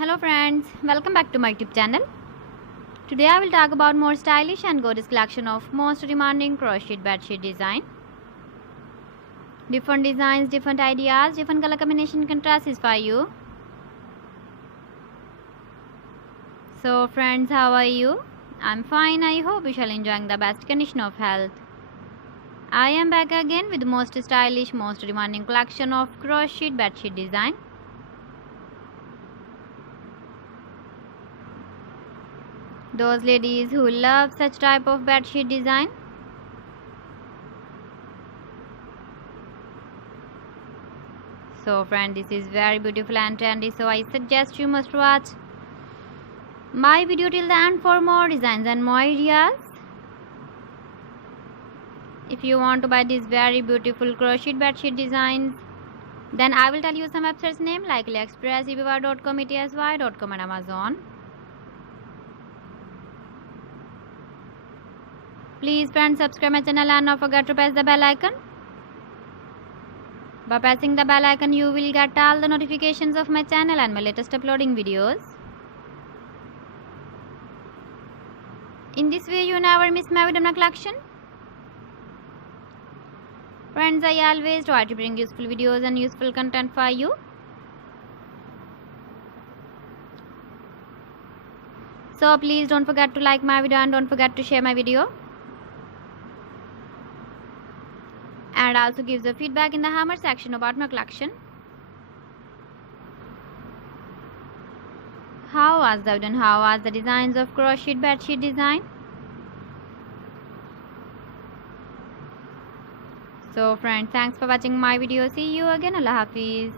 Hello friends, welcome back to my YouTube channel. Today I will talk about more stylish and gorgeous collection of most demanding crocheted bedsheet design. Different designs, different ideas, different color combination contrasts for you. So friends, how are you? I'm fine. I hope you shall enjoying the best condition of health. I am back again with the most stylish, most demanding collection of crocheted bedsheet design. Those ladies who love such type of bedsheet design. So friend, this is very beautiful and trendy, so I suggest you must watch my video till the end for more designs and more ideas. If you want to buy these very beautiful crochet bedsheet designs, then I will tell you some websites name like AliExpress, eBay.com, ETSY.com and Amazon. Please friends, subscribe my channel and don't forget to press the bell icon. By pressing the bell icon, you will get all the notifications of my channel and my latest uploading videos. In this way, you never miss my video collection. Friends, I always try to bring useful videos and useful content for you. So please don't forget to like my video and don't forget to share my video. And also give the feedback in the hammer section about my collection. How was the video and how was the designs of crocheted bedsheet design? So friends, thanks for watching my video. See you again. Allah Hafiz.